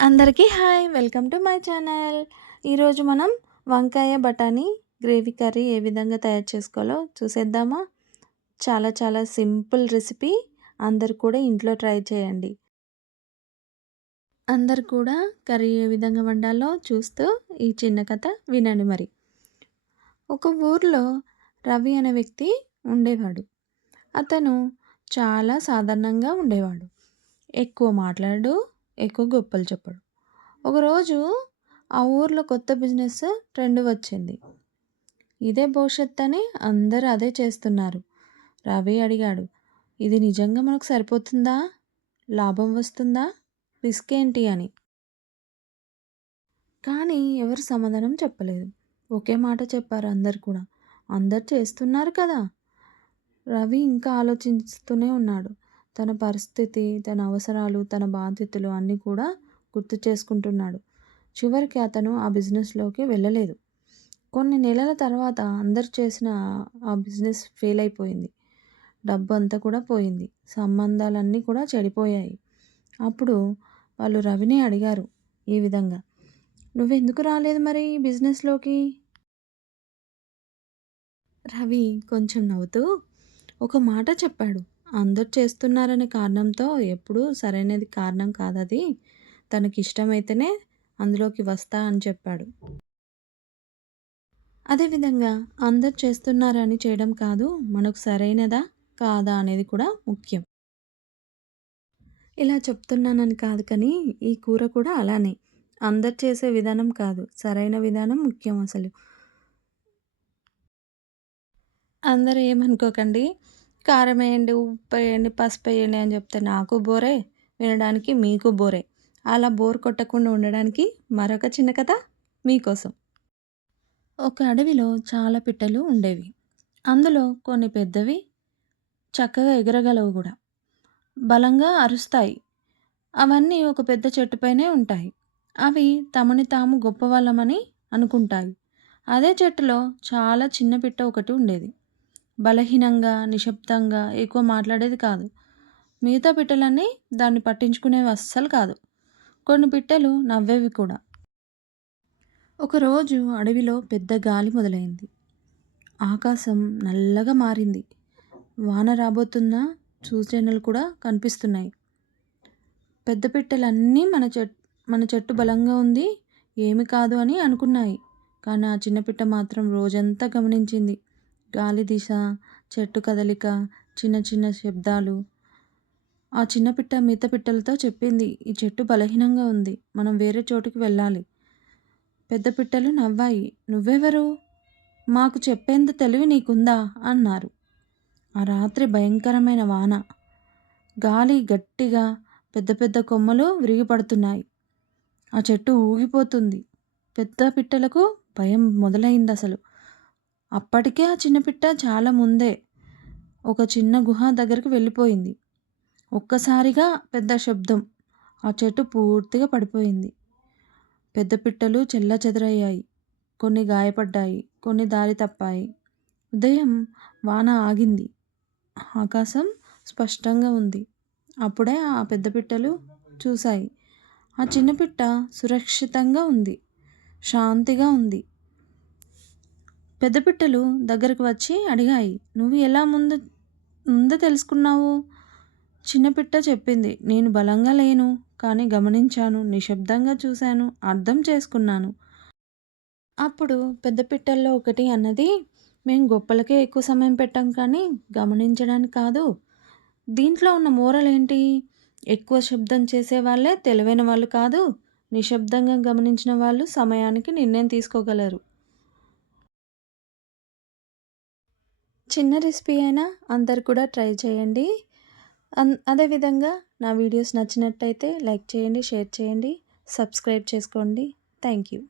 అందరికీ hi welcome to my channel. ఈరోజు మనం వంకాయ బఠానీ గ్రేవీ కర్రీ ఏ విధంగా తయారు చేసుకోవాలో చూసేద్దామా. చాలా చాలా సింపుల్ రెసిపీ. అందరు కూడా ఇంట్లో ట్రై చేయండి. అందరు కూడా కర్రీ ఏ విధంగా వండాలో చూస్తూ ఈ చిన్న కథ వినండి. మరి ఒక ఊర్లో రవి అనే వ్యక్తి ఉండేవాడు. అతను చాలా సాధారణంగా ఉండేవాడు. ఎక్కువ మాట్లాడు, ఎక్కువ గొప్పలు చెప్పడు. ఒకరోజు ఆ ఊర్లో కొత్త బిజినెస్ ట్రెండ్ వచ్చింది. ఇదే భవిష్యత్ అని అందరూ అదే చేస్తున్నారు. రవి అడిగాడు, ఇది నిజంగా మనకు సరిపోతుందా? లాభం వస్తుందా? రిస్క్ ఏంటి అని. కానీ ఎవరు సమాధానం చెప్పలేదు. ఒకే మాట చెప్పారు అందరు కూడా. అందరు చేస్తున్నారు కదా. రవి ఇంకా ఆలోచిస్తూనే ఉన్నాడు. తన పరిస్థితి, తన అవసరాలు, తన బాధ్యతలు అన్నీ కూడా గుర్తు చేసుకుంటున్నాడు. చివరికి అతను ఆ బిజినెస్లోకి వెళ్ళలేదు. కొన్ని నెలల తర్వాత అందరు చేసిన ఆ బిజినెస్ ఫెయిల్ అయిపోయింది. డబ్బు అంతా కూడా పోయింది. సంబంధాలన్నీ కూడా చెడిపోయాయి. అప్పుడు వాళ్ళు రవిని అడిగారు ఈ విధంగా, నువ్వెందుకు రాలేదు మరి ఈ బిజినెస్లోకి? రవి కొంచెం నవ్వుతూ ఒక మాట చెప్పాడు. అందరు చేస్తున్నారనే కారణంతో ఎప్పుడూ సరైనది కారణం కాదది. తనకిష్టమైతేనే అందులోకి వస్తా అని చెప్పాడు. అదేవిధంగా అందరు చేస్తున్నారని చేయడం కాదు, మనకు సరైనదా కాదా అనేది కూడా ముఖ్యం. ఇలా చెప్తున్నానని కాదు కానీ ఈ కూర కూడా అలానే. అందరు చేసే విధానం కాదు, సరైన విధానం ముఖ్యం అసలు. అందరూ ఏమనుకోకండి. కారం వేయండి, ఉప్పు వేయండి, పసుపు వేయండి అని చెప్తే నాకు బోరే, వినడానికి మీకు బోరే. అలా బోర్ కొట్టకుండా ఉండడానికి మరొక చిన్న కథ మీకోసం. ఒక అడవిలో చాలా పిట్టలు ఉండేవి. అందులో కొన్ని పెద్దవి, చక్కగా ఎగరగలవు కూడా, బలంగా అరుస్తాయి. అవన్నీ ఒక పెద్ద చెట్టుపైనే ఉంటాయి. అవి తమని తాము గొప్పవాళ్ళమని అనుకుంటాయి. అదే చెట్టులో చాలా చిన్న పిట్ట ఒకటి ఉండేది. బలహీనంగా, నిశ్శబ్దంగా, ఎక్కువ మాట్లాడేది కాదు. మిగతా పిట్టలన్నీ దాన్ని పట్టించుకునేవి అస్సలు కాదు. కొన్ని పిట్టలు నవ్వేవి కూడా. ఒకరోజు అడవిలో పెద్ద గాలి మొదలైంది. ఆకాశం నల్లగా మారింది. వాన రాబోతున్న సూచనలు కూడా కనిపిస్తున్నాయి. పెద్ద పిట్టలన్నీ మన చెట్టు బలంగా ఉంది, ఏమి కాదు అని అనుకున్నాయి. కానీ ఆ చిన్న పిట్ట మాత్రం రోజంతా గమనించింది. గాలి దిశ, చెట్టు కదలిక, చిన్న చిన్న శబ్దాలు. ఆ చిన్న పిట్ట మిగతా పిట్టలతో చెప్పింది, ఈ చెట్టు బలహీనంగా ఉంది, మనం వేరే చోటుకి వెళ్ళాలి. పెద్ద పిట్టలు నవ్వాయి. నువ్వెవరు? మాకు చెప్పేంత తెలివి నీకుందా అన్నారు. ఆ రాత్రి భయంకరమైన వాన. గాలి గట్టిగా, పెద్ద పెద్ద కొమ్మలు విరిగిపడుతున్నాయి. ఆ చెట్టు ఊగిపోతుంది. పెద్ద పిట్టలకు భయం మొదలైంది అసలు. అప్పటికే ఆ చిన్న పిట్ట చాలా ముందే ఒక చిన్న గుహ దగ్గరికి వెళ్ళిపోయింది. ఒక్కసారిగా పెద్ద శబ్దం. ఆ చెట్టు పూర్తిగా పడిపోయింది. పెద్ద పిట్టలు చెల్లాచెదరయ్యాయి. కొన్ని గాయపడ్డాయి, కొన్ని దారి తప్పాయి. ఉదయం వాన ఆగింది. ఆకాశం స్పష్టంగా ఉంది. అప్పుడే ఆ పెద్ద పిట్టలు చూశాయి, ఆ చిన్న పిట్ట సురక్షితంగా ఉంది, శాంతిగా ఉంది. పెద్ద పిట్టలు దగ్గరకు వచ్చి అడిగాయి, నువ్వు ఎలా ముందే తెలుసుకున్నావు? చిన్న పిట్ట చెప్పింది, నేను బలంగా లేను, కానీ గమనించాను, నిశ్శబ్దంగా చూశాను, అర్థం చేసుకున్నాను. అప్పుడు పెద్ద పిట్టల్లో ఒకటి అన్నది, మేము గొప్పలకే ఎక్కువ సమయం పెట్టాం కానీ గమనించడానికి కాదు. దీంట్లో ఉన్న మోరల్ ఏంటి? ఎక్కువ శబ్దం చేసే వాళ్ళే తెలివైన వాళ్ళు కాదు, నిశ్శబ్దంగా గమనించిన వాళ్ళు సమయానికి నిర్ణయం తీసుకోగలరు. చిన్న రెసిపీ అయినా అందరు కూడా ట్రై చేయండి. అదేవిధంగా నా వీడియోస్ నచ్చినట్టయితే లైక్ చేయండి, షేర్ చేయండి, సబ్స్క్రైబ్ చేసుకోండి. Thank you.